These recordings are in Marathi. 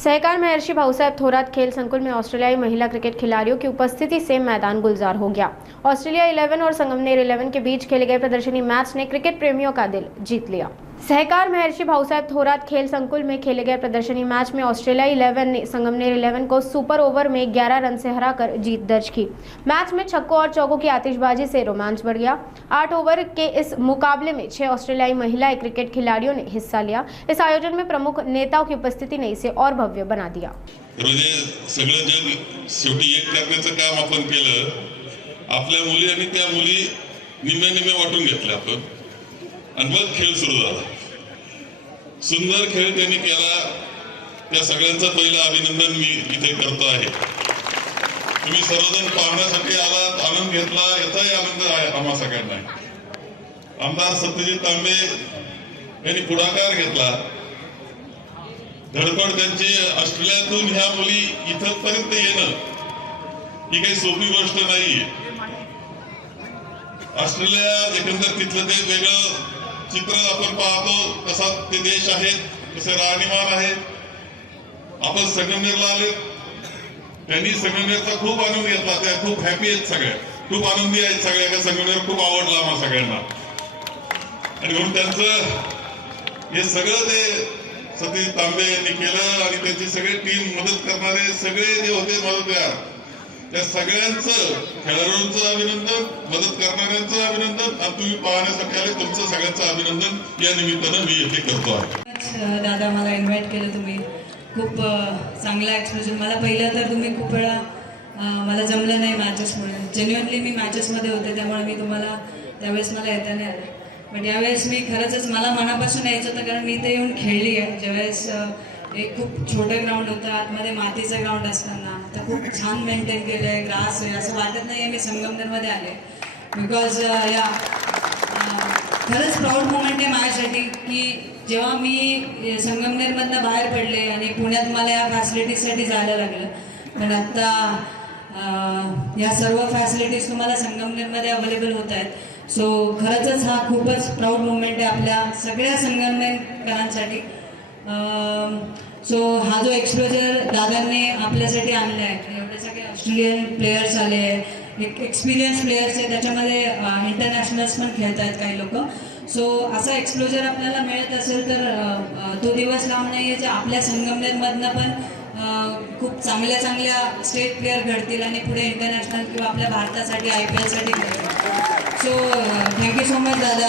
सहकार महर्षि भाऊसाहब थोरात खेल संकुल में ऑस्ट्रेलियाई महिला क्रिकेट खिलाड़ियों की उपस्थिति से मैदान गुलजार हो गया। ऑस्ट्रेलिया 11 और संगमनेर 11 के बीच खेले गए प्रदर्शनी मैच ने क्रिकेट प्रेमियों का दिल जीत लिया। सहकार महर्षि भाऊसाहब थोरात खेल संकुल में खेले गए प्रदर्शनी मैच में ऑस्ट्रेलिया 11 ने संगमनेर 11 को सुपर ओवर में 11 रन से हराकर जीत दर्ज की। मैच में छक्कों और चौकों की आतिशबाजी से रोमांच बढ़ गया। 8 ओवर के इस मुकाबले में 6 ऑस्ट्रेलियाई महिला क्रिकेट खिलाड़ियों ने हिस्सा लिया। इस आयोजन में प्रमुख नेताओं की उपस्थिति ने इसे और भव्य बना दिया। सगळं जग शेवटी एक करण्याचं काम आपण केलं। आपल्या मुली आणि त्या मुली निम्मे वाटून घेतले आपण आणि मग खेळ सुरू झाला। सुंदर खेळ त्यांनी केला। त्या सगळ्यांचं पहिलं अभिनंदन मी इथे करतो आहे। तुम्ही सर्वजण पाहण्यासाठी आलात, आनंद घेतला, याचाही आनंद आहे आम्हा सगळ्यांना। आमदार सत्यजित तांबे यांनी पुढाकार घेतला। धडपड त्यांची ऑस्ट्रेलियातून ह्या मुली इथपर्यंत येणं ही काही सोपी गोष्ट नाहीये। ऑस्ट्रेलिया एकंदर तिथलं ते वेगळं चित्र आपण पाहतो, कसा ते देश आहे, कसे राहणीमान आहे। आपण संगमनेरला आले, त्यांनी संगमनेरचा खूप आनंद घेतला। त्या खूप हॅपी आहेत, सगळ्या खूप आनंदी आहेत, सगळ्या संगमनेर खूप आवडला आम्हाला सगळ्यांना। आणि म्हणून त्यांचं हे सगळं ते सतीश तांबे यांनी केलं आणि त्यांची सगळी टीम मदत करणारे सगळे जे होते मदतगार, त्या सगळ्यांचं, खेळाडूंचं अभिनंदन, मदत करणाऱ्यांचं अभिनंदन आणि तुम्ही पाहण्यासाठी आले तुमचं सगळ्यांचं अभिनंदन या निमित्तानं मी येथे करतो आहे। दादा मला इन्व्हाइट केलं तुम्ही, खूप चांगला एक्सप्रेशन। मला पहिलं तर तुम्ही खूप वेळा मला जमलं नाही मॅचेसमुळे, जेन्युअनली मी मॅचेसमध्ये होते त्यामुळे मी तुम्हाला त्यावेळेस मला येता नाही आलं। पण यावेळेस मी खरंच मला मनापासून यायचं होतं, कारण मी इथे येऊन खेळली आहे। ज्यावेळेस एक खूप छोटं ग्राउंड होतं, आतमध्ये मातीचं ग्राउंड असताना तर खूप छान मेंटेन केलं आहे, ग्रास आहे, असं वाटत नाही आहे मी संगमनेरमध्ये आले। बिकॉज या खरंच प्राऊड मोमेंट आहे माझ्यासाठी की जेव्हा मी संगमनेरमधनं बाहेर पडले आणि पुण्यात मला या फॅसिलिटीजसाठी जायला लागलं, पण आता या सर्व फॅसिलिटीज तुम्हाला संगमनेरमध्ये अवेलेबल होत आहेत। सो खरंच हा खूपच प्राऊड मोमेंट आहे आपल्या सगळ्या संगमनेरकरांसाठी। सो हा जो एक्सपोजर दादांनी आपल्यासाठी आणला आहे, एवढे सगळे ऑस्ट्रेलियन प्लेयर्स आले, एक एक्सपिरियन्स प्लेयर्स आहे, त्याच्यामध्ये इंटरनॅशनल्स पण खेळत आहेत काही लोक। सो असा एक्सपोजर आपल्याला मिळत असेल तर तो दिवस लावून नाही आहे, आपल्या संगमनेरमधनं पण खूप चांगल्या स्टेट प्लेयर घडतील आणि पुढे इंटरनॅशनल किंवा आपल्या भारतासाठी IPL साठी घडतील। सो थँक्यू सो मच दादा,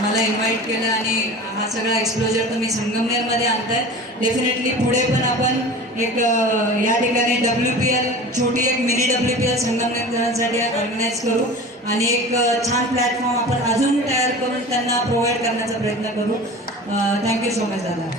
मला इन्व्हाइट केलं आणि हा सगळा एक्सपोजर तुम्ही संगमनेरमध्ये आणताय। डेफिनेटली पुढे पण आपण एक या ठिकाणी WPL, छोटी एक मिनी WPL संगमनेरकरांसाठी ऑर्गनाईज करू आणि एक छान प्लॅटफॉर्म आपण अजून तयार करून त्यांना प्रोव्हाइड करण्याचा प्रयत्न करू। थँक्यू सो मच दादा।